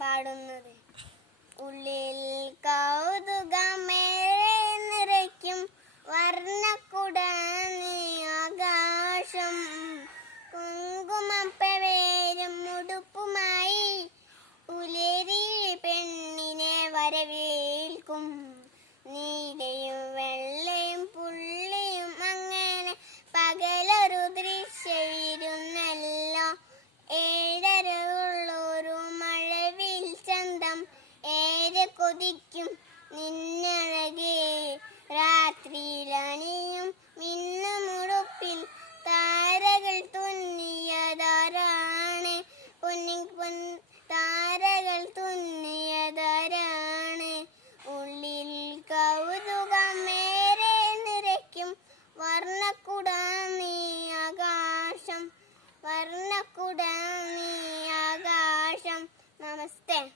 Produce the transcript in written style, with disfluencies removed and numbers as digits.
പാടുന്നത്. ഉള്ളിൽ കൗതുകമേറെ നിറയ്ക്കും വർണ്ണക്കുട നീ ആകാശം. കുങ്കുമം പേരും ഉടുപ്പുമായി ഉലരി പെണ്ണിനെ വരവേൽക്കും. നീലയും വെള്ളയും പുള്ളിയും അങ്ങനെ പകലൊരു ദൃശ്യവിരുന്നല്ലോ. ഏഴരയുള്ളൊരു മഴവിൽ ചന്തം ഏറെ കൊതിക്കും നിന്നഴകേ. രാത്രിയിലണിയും മിന്നുമുടുപ്പിൽ താരകൾ തുന്നിയതാരാണ്? താരകൾ തുന്നിയതാരാണ്? ഉള്ളിൽ കൗതുകമേറെ നിറയ്ക്കും വർണ്ണക്കുട നീ ആകാശം. വർണ്ണക്കുട നീ ആകാശം. നമസ്തേ.